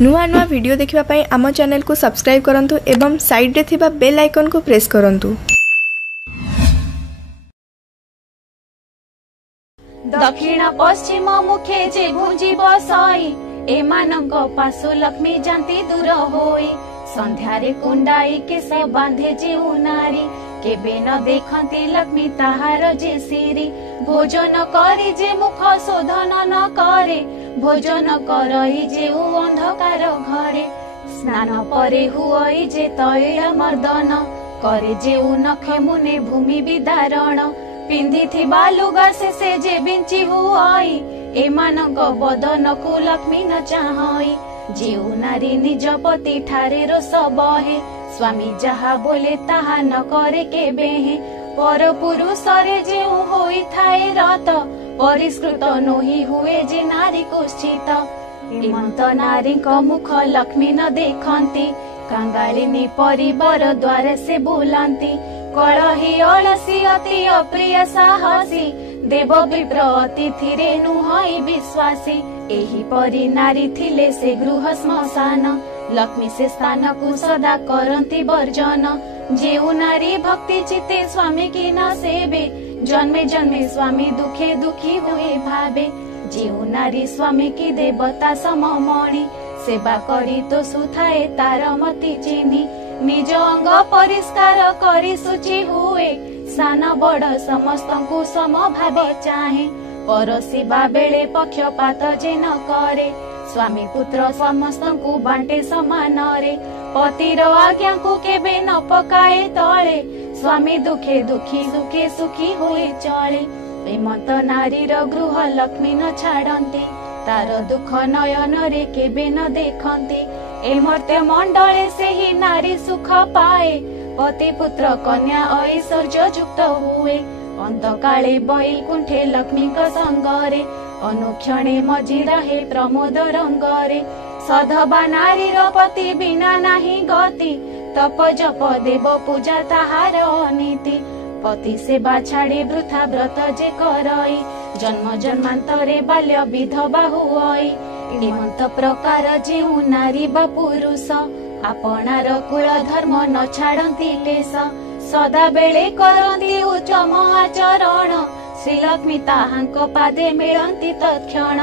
नुआ नुआ वीडियो देखिबा पई आम चैनल को सब्सक्राइब करंतु एवं साइड रे थिबा बेल आइकन को प्रेस करंतु। दक्षिण पश्चिम मुखे जे भुंजी बसाई एमानंक पासु लक्ष्मी जानती दूर होई संध्यारे कुंडाई के से बांधे जे नारी केबे न देखंती लक्ष्मी ताहार जे सिरी भोजन करी जे मुख शोधन न करे भोजन करई जे अंधकार घरे स्नान परे हुई जे तैल मर्दन करे जे नखे मुने भूमि विदारण पिंधि थी लुगा से जे बिंची हुई एमानंक बदन को लक्ष्मी न चाहई जेउ नारी निज पति ठारे रोष बहे स्वामी जहा बोले ताहा न करे केबे हे पर पुरुष रे जेउ होई थाए रत परिष्कृत नोही हुए जे नारी कुश्चित एमंत नारी को मुख लक्ष्मी न देखंती कांगालिनी परिवार द्वार से बुलांती कलही अलसी अति अप्रिय साहसी देव विप्र अतिथि रे नुहई विश्वासी एही परी नारी थिले से गृह श्मशान लक्ष्मी से स्थान को सदा करंती वर्जन जेउ नारी भक्ति चिते स्वामी की न सेवे जन्मे जन्मे स्वामी दुखे दुखी हुए भावे जेउ नारी स्वामी की देवता सममणि सेवा करी तो सुथाए तार मति चिन्ही निज अंग परिष्कार करी सुचि हुए सान बड़ समस्त को सम भावे चाहे परसिबा बेले पक्षपात जे न करे स्वामी पुत्र समस्त को बांटे समान रे पतिर आज्ञा को केबे न पकाए तले स्वामी दुखे दुखी सुखे सुखी हुए चले एमंत नारी गृह लक्ष्मी न छाड़ती तार दुख नयन रे केबे न देखंती एमर्त्य मंडले से ही नारी सुख पाए पति पुत्र कन्या ऐश्वर्य युक्त हुए अंतकाले बैकुंठे लक्ष्मी संगरे अनुक्षणे मझी रहे प्रमोद रंगरे सधबा नारी पति बिना नाही गति तप जप देव पूजा ताहार अनीति पति सेवा छाड़ी वृथा व्रत जे करई जन्म जन्मांतरे बाल्य विधवा हुई एमंत प्रकार जेउ नारी बा पुरुष आपणार कुल धर्म न छाड़ती लेस सदा बेले करती उच्चम आचरण श्रीलक्ष्मी ताहांक पादे मिलती तत्क्षण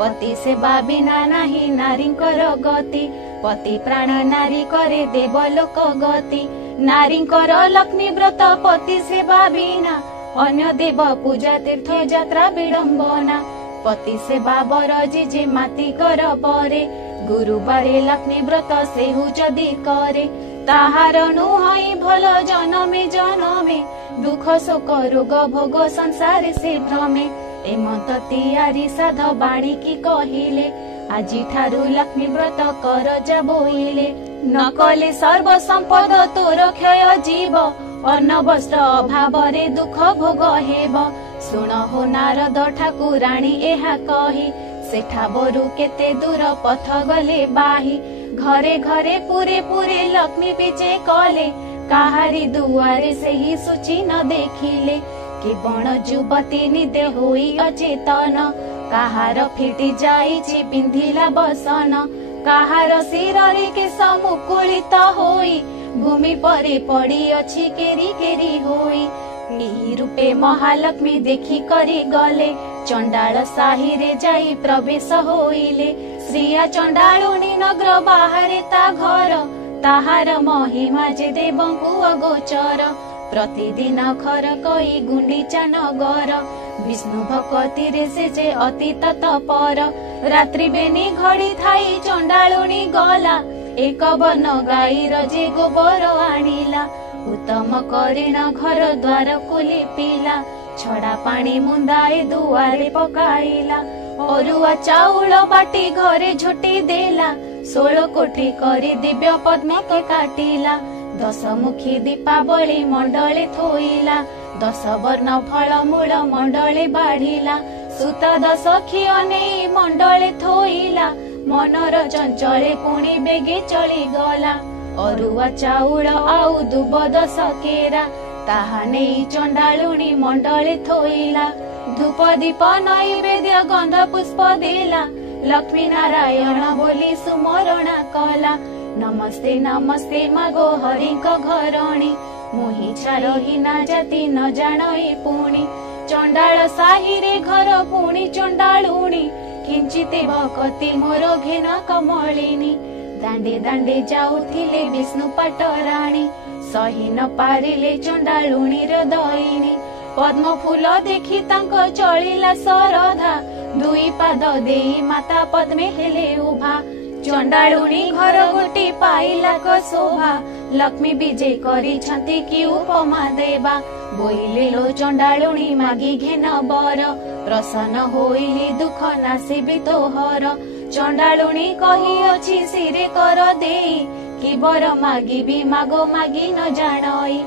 पति सेवा बिना नाही नारींकर गति पति प्राण नारी करे देवलोक गति नारींकर लक्ष्मी व्रत पति सेवा बिना अन्य देव पूजा तीर्थ यात्रा विडंबना पति सेवा बर जे माती कर बरे गुरुवारे लक्ष्मी व्रत सेहु जदि करे ताहार नुहई भल जनमे जनमे दुख शोक रोग भोग संसार से भ्रमे एमंत तियारी साध बाणी की कहिले आजी ठारू लक्ष्मी व्रत कर जा बोइले न कले सर्व संपद तोर क्षय जीव अन्न वस्त्र अभाव रे दुख भोग हेब सुन हो नारद ठाकुराणी एहा कही सेठा बरु केते दूर पथ गले बाही घरे घरे पूरे पूरे लक्ष्मी पीछे कले काहारी दुआरे से ही सूची न देखिले कि बण युवती निदे होई अचेतन काहार फिटी जाइछि पिंधिला बसन काहार सिररे के समुकुलित होई भूमि परे पड़ी अछि केरी केरी होई एही रूपे महालक्ष्मी देखी करी गले चंडाल साही रे जाई प्रवेश होइले श्रिया चंडालुनी नगर बाहरे ता घर ताहार महिमा जे देवंकु अगोचर प्रतिदिन खर कई गुंडीचा नगर विष्णु भक्ति रे से जे अति तत्पर रात्रि बेनी घड़ी थाई चंडालुनी गला एक बन गाईर जे गोबर आनिला उत्तम करीण घर द्वार कुली पीला छड़ा पानी मुंदाए दुआरे पकाइला अरुआ चाउल बाटी घरे झोटी देला 16 कोठी करी दिव्य पद्म के काटिला 10 मुखी दीपावली मंडले थोइला 10 वर्ण फल मूल मंडले बाढ़िला सुत 10 सखी अनेई मंडले थोइला मनर चंचले पुणी बेगे चली गला अरुआ चाउल आउ दुब 10 केरा ताहा नेई चंडालुणी मंडले थोइला धूप दीप नैवेद्य गंध पुष्प देला लक्ष्मी नारायण बोली सुमरणा कला नमस्ते नमस्ते मागो हरिक घरणी मुही छारही ना जाति न जाणई पुणी चंडाल साही रे घर पुणी चंडालुणी किंचिते भक्ति मोर घेन कमलिनी दांडे दांडे जाउथिले विष्णु पाटराणी सही न पारिले चंडालुणी हृदयिनी पद्म फूल देखि तांक चलिला सरधा दुई पाद देई माता पद्मे हेले उभा चंडालुणी घर गोटी पाइला को शोभा लक्ष्मी विजय करी छंती की उपमा देवा बोइले लो चंडालुणी मागी घेन बर प्रसन्न होइली दुख नासिबी तोहर चंडालुणी कही अछि सिरे कर देई कि बर मागिबी मागो मागी न जानई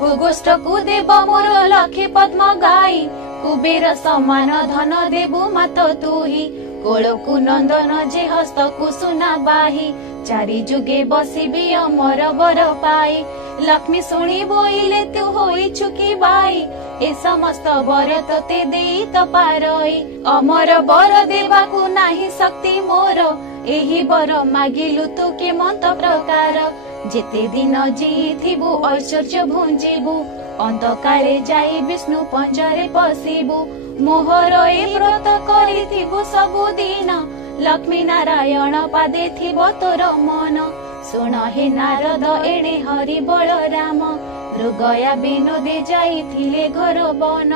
गोगोष्ठ को देव मोर लक्ष्मी पद्म गाई कुबेर समान धन देबु मात तुही कोलकु नंदन जे हस्त को सुना बाही चारि जुगे बसिबी अमर बर पाई लक्ष्मी सुनी बोइले तू होई चुकी बाई ए समस्त बर तते देई त पारई अमर बर देवाकु नाही शक्ति मोर एही बर मागिलु तू के मंत प्रकार जेते दिन जीथिबु ऐश्वर्य भुंजिबु अंधकारे जाई विष्णु पंजरे पसिबु मोहर ए व्रत करिथिबु सबु दिन लक्ष्मी नारायण पादे थिबो तोर मन सुन हे नारद एणे हरि बलराम मृगया विनोदे जाइथिले घर बन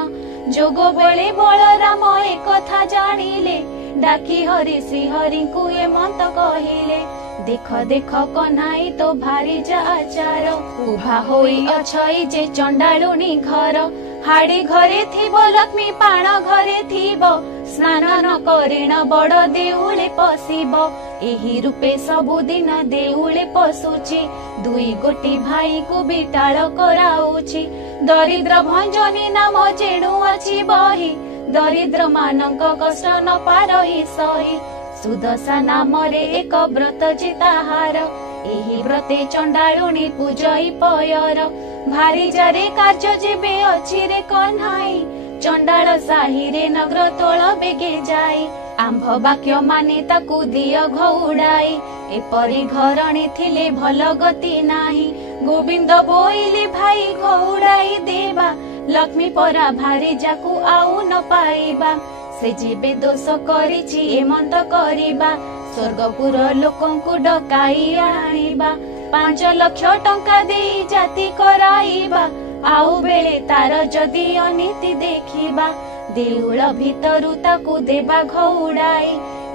जोग बेले बलराम ए कथा जानिले डाकी हरि श्री हरि को ए मंत कहिले देख देख कन्हाई तो भारी जा आचार उभा होई अछई जे चंडालुणी घर हाड़ी घरे थिबो लक्ष्मी पाण घरे थिबो स्नान न करेण बड़ देउले पसिबो एही रूपे सबुदिन देउले पसुची दुई गोटी भाई को बिटाळ कराउची दरिद्र भंजनी नाम जेणु अछि बही दरिद्र मानक कष्ट न पारही सही सुदशा नाम रे एक व्रत चिताहार एही व्रते चंडालुणी पूजई पयर भारी जारे कार्य जेबे अछि रे कन्हाई चंडाल साही रे नगर तोळ बेगे जाई आंभ वाक्य माने ताकू दिय घउडाई एपरी घरणी थिले भल गति नाही गोविंद बोइले भाई घउडाई देबा लक्ष्मी परा भारी जाकू आउ न पाइबा से जेबे दोष करिछि एमंत करिबा स्वर्गपुर लोकंकु डकाई आनिबा 5 लाख टंका देई जाति कराइबा आउ बेले तार जदि अनीति देखिबा देउळ भितरु ताकू देबा घउडाई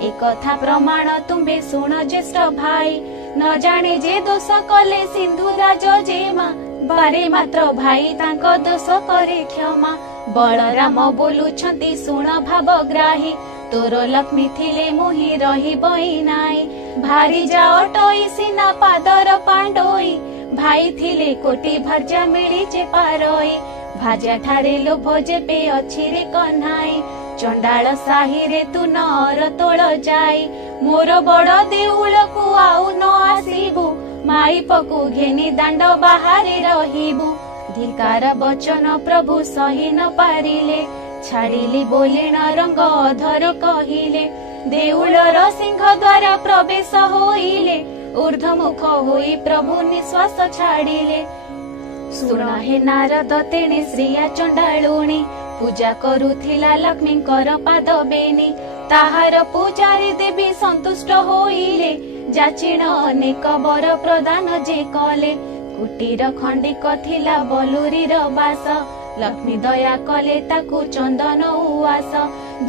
एक कथा प्रमाण तुम्बे सुन ज्येष्ठ भाई न जाने जे दोष कले सिंधु राज जेमा बारे मात्र भाई तांको दोष करे क्षमा बलराम बोलुछंती सुण भावग्राही तोर लक्ष्मी थिले मुही रही बई नाई भारी जाओ टोई सिना पादर पांडोई भाई थिले कोटी भर्जा मिली जे पारोई भाजा ठारे लोभ जेबे अछि रे कन्हाई चंडाल साही रे तू नर तोळ जाई मोर बड़ देउळ को आउ न आसीबु माई पकु घेनी दांड बाहारे रहिबु धिकार वचन प्रभु सही न पारिले छाड़िली बोले न रंग अधर कहिले देउलर सिंह द्वार प्रवेश होइले ऊर्ध्वमुख होई प्रभु निश्वास छाड़िले सुन हे नारद तेणे श्रिया चंडालुणी पूजा करुथिला लक्ष्मीकर पाद बेनी ताहार पूजारी देवी संतुष्ट होइले जाचिण अनेक वर प्रदान जे कले कुटीर खंडिक थिला बलुरीर बास लक्ष्मी दया कले ताकू चंदन उवास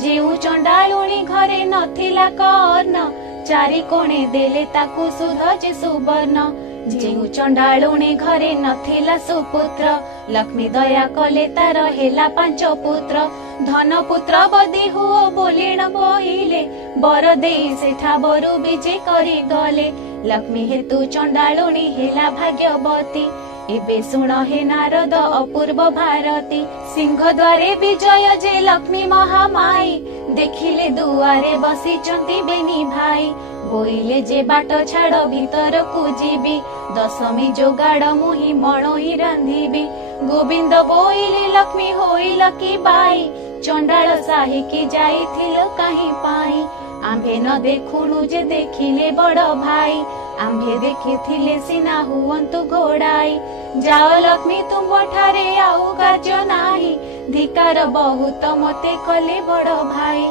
जेउ चंडालुणी घरे नथिला कर्ण चारि कोणे देले ताकू सुध जे सुवर्ण जेउ चंडालुणी घरे नथिला सुपुत्र लक्ष्मी दया कले तार हेला 5 पुत्र धन पुत्र बदी हुओ बोलेण बहिले बर देई सेठा बरु विजे करी गले लक्ष्मी हेतु चंडालुणी हेला भाग्यवती एबे सुण हे नारद अपूर्व भारती सिंह द्वारे विजय जे लक्ष्मी महामाई देखिले दुआरे बसिचंती बेनी भाई बोइले जे बाट छाड़ भीतर को जीबी दशमी जोगाड़ मुही मणोही रांधिबी गोविंद बोइले लक्ष्मी होइल की बाई चंडाल साही की जाइथिल काहे पाई आम्भे न देखुणु जे देखिले बड़ भाई आम्भे देखिथिले सिना हुअन्तु घोड़ाई जाओ लक्ष्मी तुम ठारे आउ कार्य नाही धिकार बहुत मते कले बड़ भाई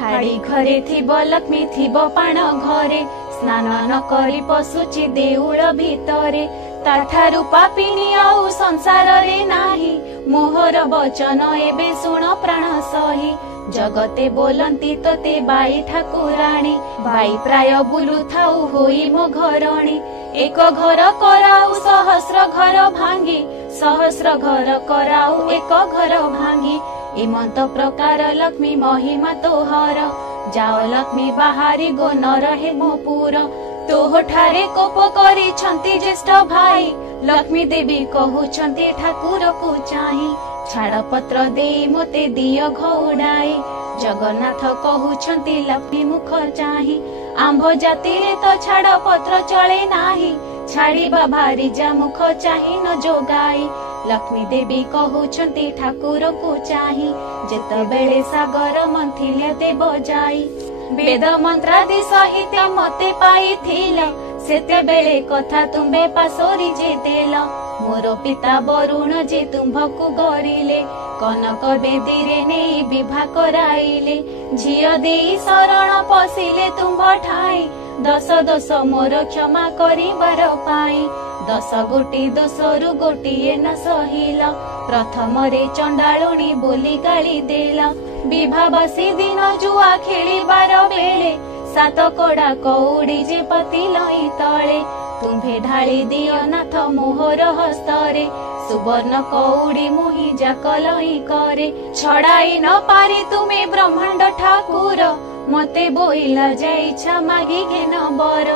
हाड़ी घरे थिब लक्ष्मी थिब पाण घरे स्नान न करी पशुची देउल भितरे ताठारु पापिनी आउ संसार रे नाही मोहर वचन एबे सुन प्राण सही जगते बोलंती तोते बाई ठाकुराणी बाई प्राय बुलु थाउ होई मो घरणी एक घर कराउ सहस्र घर भांगी सहस्र घर कराउ एक घर भांगी इमंत प्रकार लक्ष्मी महिमा तोहर जाओ लक्ष्मी बाहारी गो न रहे मोपुर तोह ठारे कोप करी छंती ज्येष्ठ भाई लक्ष्मी देवी कहउछंती ठाकुर को चाही छाड़ पत्र देई मोते दिय घोड़ाई जगन्नाथ कहउछंती लक्ष्मी मुख चाही आंभ जाति रे तो छाड़ पत्र चले नाही छाड़ीबा भारी जा मुख चाही न जोगाई लक्ष्मी देवी कहउछंती ठाकुर को चाही जेतबेले सागर मंथिले देव जाई वेद मंत्रादि सहित मते पाइथिल सेते बेले कथा तुम्बे पासोरी जे देल मोर पिता वरुण जे तुम्भकु गरिले कनक बेदी रे नेई विवाह कराइले झियो देई शरण पसिले तुम्भ ठाई दस दोष मोर क्षमा करिबार पाई 10 गोटी दोषरु गोटिए न सहिल प्रथम रे चंडालुणी बोली गाली देला विवाहवासी दिन जुआ खेलिबार बेले 7 कोड़ा कौड़ी जे पति लई तले तुम्भे ढाली दियो नाथ मोहर हस्तरे सुवर्ण कौड़ी मोहि जाक लई करे छड़ाई न पारी तुमे ब्रह्मांड ठाकुर मते बोइला जाइछा मागी घेन बर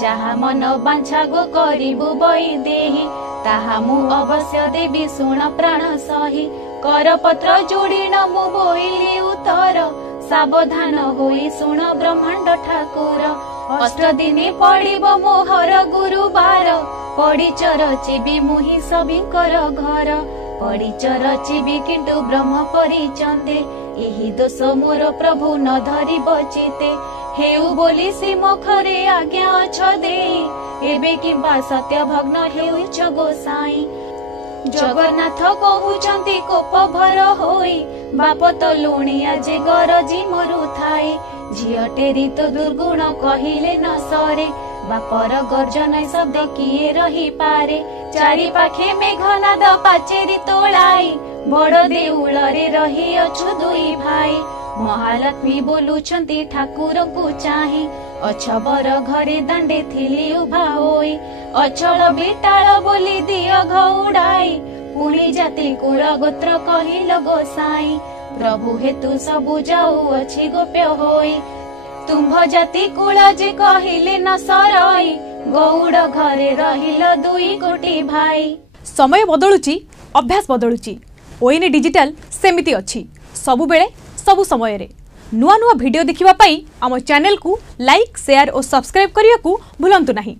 जहा मन बांछा गो करिबु बई देही ताहा मु अवश्य देवी सुण प्राण सही कर पत्र जोड़ी न मु बोइली उतर सावधान होई सुण ब्रह्मांड ठाकुर 8 दिने पड़िब मोहर गुरुवार पड़िचर चिबी मुहि सबिंकर घर पड़िचर चिबी किंतु ब्रह्म परिचंदे एही दोष मोर प्रभु न धरी बचिते हेउ बोली श्री मुखरे आज्ञा अछ देई एबे किंबा सत्य भग्न हेउछ गोसाई जगन्नाथ कहउचंती कोप भर होई बाप तो लुणिया जे गरजी मरु थाई झियो टेरी तो दुर्गुण कहिले न सरे बापर गर्जन शब्द किए रही पारे चारि पाखे मेघनाद पाचेरी तोलाई बड़ देउल रे रही अछु दुई भाई महालक्ष्मी बोलुछंती ठाकुर को चाही अछबर घरे दंडे थिली उभा होई अचल बिटाळ बोली दियो घौड़ाई पुणी जाति कुल गोत्र कहिल गोसाई प्रभु हेतु सबु जाऊ अछि गोप्य होई तुम्भ जाति कुल जे कहिले न सरई गौड़ घरे रहिल 2 कोटी भाई। समय बदलुची अभ्यास बदलुची ओएन डिजिटल सेमिति अछि सबु बेले सबु समय रे नुआ नुआ वीडियो देखिबा पई आम चैनल को लाइक शेयर और सब्सक्राइब करिया को भूलंतु नहीं।